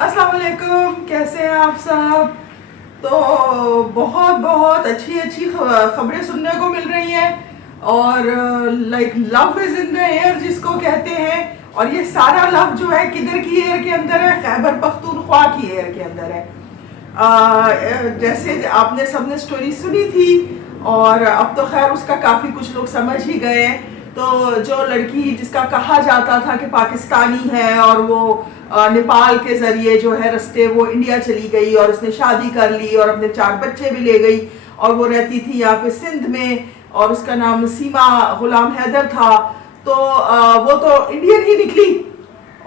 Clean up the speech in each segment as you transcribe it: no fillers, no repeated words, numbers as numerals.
अस्सलाम वालेकुम, कैसे हैं आप सब। तो बहुत बहुत अच्छी अच्छी खबरें सुनने को मिल रही हैं और like love is in the air जिसको कहते हैं। और ये सारा लव जो है किधर की एयर के अंदर है, खैबर पख्तूनख्वा की एयर के अंदर है। जैसे आपने सबने स्टोरी सुनी थी और अब तो खैर उसका काफ़ी कुछ लोग समझ ही गए हैं। तो जो लड़की जिसका कहा जाता था कि पाकिस्तानी है और वो नेपाल के ज़रिए जो है रास्ते वो इंडिया चली गई और उसने शादी कर ली और अपने 4 बच्चे भी ले गई और वो रहती थी यहाँ पे सिंध में और उसका नाम सीमा गुलाम हैदर था। तो वो तो इंडियन ही निकली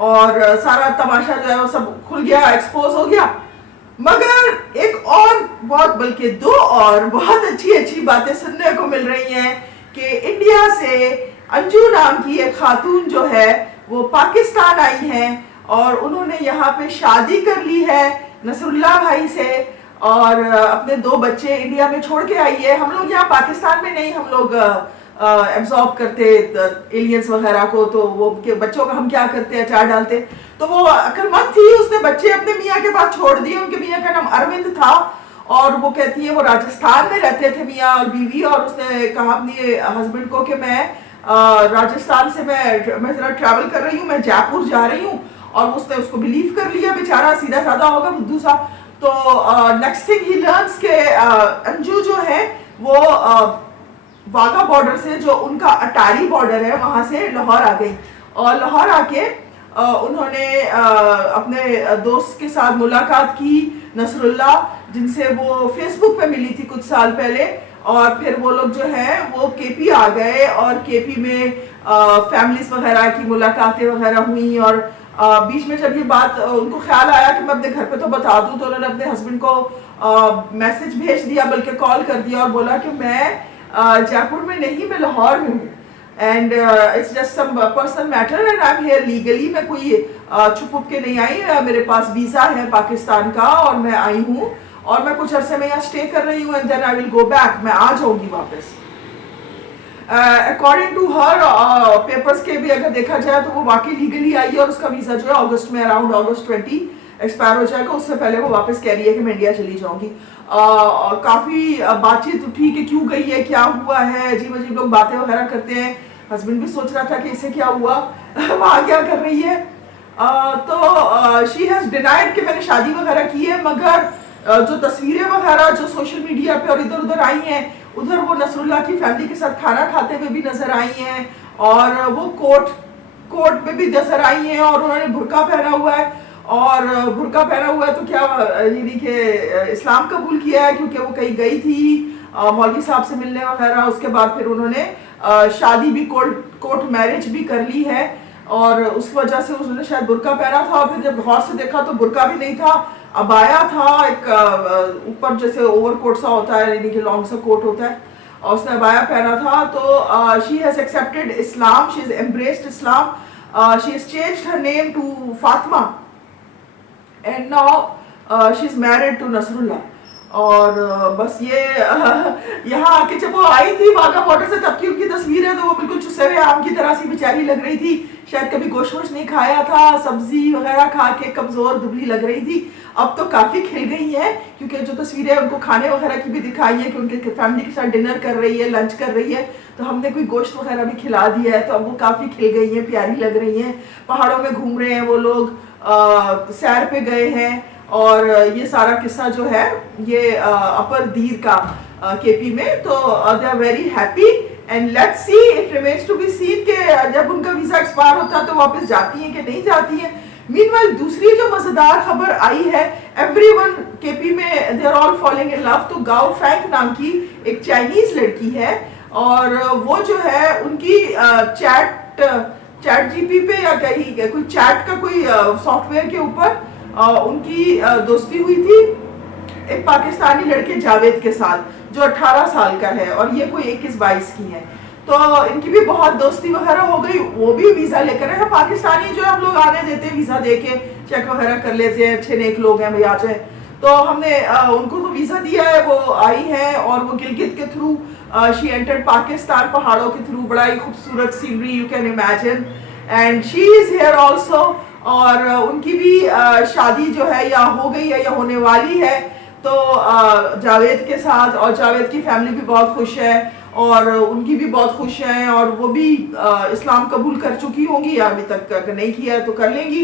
और सारा तमाशा जो है वो सब खुल गया, एक्सपोज हो गया। मगर एक और बहुत बल्कि 2 और बहुत अच्छी अच्छी बातें सुनने को मिल रही हैं कि इंडिया से अंजू नाम की एक खातून जो है वो पाकिस्तान आई हैं और उन्होंने यहाँ पे शादी कर ली है नसरुल्लाह भाई से और अपने 2 बच्चे इंडिया में छोड़ के आई है। हम लोग यहाँ पाकिस्तान में नहीं, हम लोग एब्जॉर्ब करते एलियंस वगैरह को, तो वो के बच्चों का हम क्या करते हैं, अचार डालते। तो वो अक्लमंद थी, उसने बच्चे अपने मियाँ के पास छोड़ दिए। उनके मियाँ का नाम अरविंद था और वो कहती है वो राजस्थान में रहते थे मियाँ और बीवी, और उसने कहा अपने हस्बैंड को कि मैं राजस्थान से मैं जरा ट्रैवल कर रही हूँ, मैं जयपुर जा रही हूँ। और उसने उसको बिलीव कर लिया, बेचारा सीधा साधा होगा बुद्धू सा। तो नेक्स्ट थिंग ही लर्न्स के अंजू जो है वो वाघा बॉर्डर से, जो उनका अटारी बॉर्डर है, वहां से लाहौर आ गई और लाहौर आके उन्होंने अपने दोस्त के साथ मुलाकात की नसरुल्लाह, जिनसे वो फेसबुक पे मिली थी कुछ साल पहले। और फिर वो लोग जो है वो केपी आ गए और केपी में फैमिलीज वगैरह की मुलाकातें वगैरह हुई। और बीच में जब ये बात उनको ख्याल आया कि मैं अपने घर पे तो बता दूं, तो उन्होंने अपने हस्बैंड को मैसेज भेज दिया, बल्कि कॉल कर दिया और बोला कि मैं जयपुर में नहीं, मैं लाहौर में हूँ and it's just some personal matter and I am here legally. मैं कोई छुप के नहीं आई, मेरे पास वीज़ा है पाकिस्तान का और मैं आई हूँ और मैं कुछ अरसे में यहाँ स्टे कर रही हूँ and then I will go back, मैं आ जाऊँगी वापस। अकॉर्डिंग टू हर पेपर्स के भी अगर देखा जाए तो वो वाकई लीगली आई है और उसका वीज़ा जो है अगस्त में अराउंड अगस्त 20 एक्सपायर हो जाएगा। उससे पहले वो वापस कह रही है कि मैं इंडिया चली जाऊंगी। काफ़ी बातचीत उठी कि क्यों गई है, क्या हुआ है, अजीब अजीब लोग बातें वगैरह करते हैं। हस्बैंड भी सोच रहा था कि इसे क्या हुआ वहाँ क्या कर रही है। तो शी हैज़ डिनाइड कि मैंने शादी वगैरह की है, मगर जो तस्वीरें वगैरह जो सोशल मीडिया पे और इधर उधर आई हैं, उधर वो नसरुल्लाह की फैमिली के साथ खाना खाते हुए भी नजर आई हैं और वो कोर्ट में भी नजर आई हैं और उन्होंने बुर्का पहना हुआ है। और बुर्का पहना हुआ है तो क्या यानी कि इस्लाम कबूल किया है, क्योंकि वो कहीं गई थी मौलवी साहब से मिलने वगैरह। उसके बाद फिर उन्होंने शादी भी कोर्ट मैरिज भी कर ली है और उस वजह से उसने शायद बुर्का पहना था। और फिर जब गौर से देखा तो बुर्का भी नहीं था, अबाया था, एक ऊपर जैसे ओवरकोट सा होता है, यानी कि लॉन्ग सा कोट होता है, और उसने अबाया पहना था। तो she has accepted Islam, she has embraced Islam, she has changed her name to Fatima and now she is married to Nasrullah. और बस ये यहाँ आके जब वो आई थी वाघा बॉर्डर से, तब की उनकी तस्वीर है तो वो बिल्कुल चुसे हुए आम की तरह सी बेचारी लग रही थी। शायद कभी गोश्त वोश्त नहीं खाया था, सब्जी वगैरह खा के कमजोर दुबली लग रही थी। अब तो काफी खिल गई है, क्योंकि जो तस्वीरें उनको खाने वगैरह की भी दिखाई है कि उनके फैमिली के साथ डिनर कर रही है, लंच कर रही है, तो हमने कोई गोश्त वगैरह भी खिला दिया है, तो अब वो काफी खिल गई हैं, प्यारी लग रही हैं। पहाड़ों में घूम रहे हैं वो लोग, सैर पे गए हैं। और ये सारा किस्सा जो है ये अपर दीर का केपी में, तो they are very happy and let's see, it remains to be seen कि जब उनका वीजा एक्सपायर होता है तो वापस जाती हैं कि नहीं जाती हैं। मीनवाइल दूसरी जो मजेदार खबर आई है, एवरीवन केपी में they are all falling in love. तो गाओ फैंग नाम की एक चाइनीज लड़की है और वो जो है उनकी चैट जीपी पे या कहीं कोई चैट का कोई सॉफ्टवेयर के ऊपर उनकी दोस्ती हुई थी एक पाकिस्तानी लड़के जावेद के साथ, जो 18 साल का है और ये कोई 21-22 की है। तो इनकी भी बहुत दोस्ती वगैरह हो गई, वो भी वीजा लेकर है। पाकिस्तानी जो हम लोग आने देते हैं वीजा देके, चेक वगैरह कर लेते हैं, अच्छे नेक लोग हैं भाई आ जाए। तो हमने उनको तो वीजा दिया है, वो आई है और वो गिलगित के थ्रू शी एंटर्ड पाकिस्तान पहाड़ों के थ्रू, बड़ा ही खूबसूरत scenery you can imagine, and she is here also. और उनकी भी शादी जो है या हो गई है या होने वाली है, तो जावेद के साथ, और जावेद की फैमिली भी बहुत खुश है और उनकी भी बहुत खुश हैं, और वो भी इस्लाम कबूल कर चुकी होंगी या अभी तक अगर नहीं किया है तो कर लेंगी।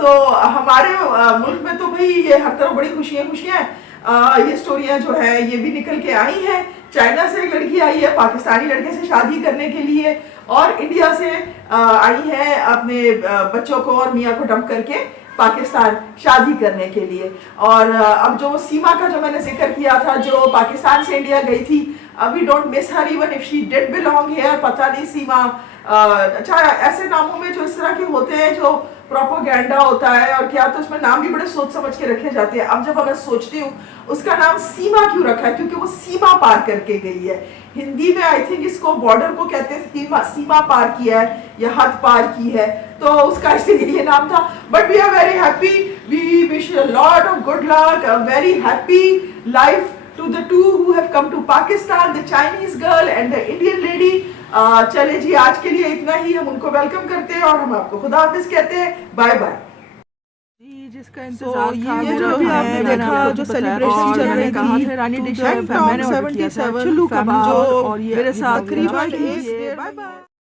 तो हमारे मुल्क में तो भाई ये हर तरफ बड़ी खुशियाँ खुशियाँ हैं। ये स्टोरियाँ जो है ये भी निकल के आई हैं। चाइना से एक लड़की आई है पाकिस्तानी लड़के से शादी करने के लिए, और इंडिया से आई है अपने बच्चों को और मियाँ को डंप करके पाकिस्तान शादी करने के लिए। और अब जो सीमा का जो मैंने जिक्र किया था, जो पाकिस्तान से इंडिया गई थी, we don't miss her even if she did belong here. पता नहीं सीमा, अच्छा ऐसे नामों में जो इस तरह के होते हैं जो प्रोपोगेंडा होता है और क्या, तो उसमें नाम भी बड़े सोच समझ के रखे जाते हैं। अब जब मैं सोचती हूँ उसका नाम सीमा क्यों रखा है, क्योंकि वो सीमा पार करके गई है। हिंदी में आई थिंक इसको बॉर्डर को कहते हैं, सीमा पार किया है या हद पार की है, तो उसका इसीलिए ये नाम था। But we are very happy, we wish a lot of good luck, a very happy life to the two who have come to Pakistan, the Chinese girl and the Indian lady। चले जी, आज के लिए इतना ही। हम उनको welcome करते हैं और हम आपको खुदा हाफिज कहते हैं। Bye bye. जिसका इंतजार था, ये जो भी आपने देखा जो सेलिब्रेशन चल रही थी, रानी डिश मैंने 77 चुल्लू कबाब, जो और ये मेरे साथ करीब बाय बाय।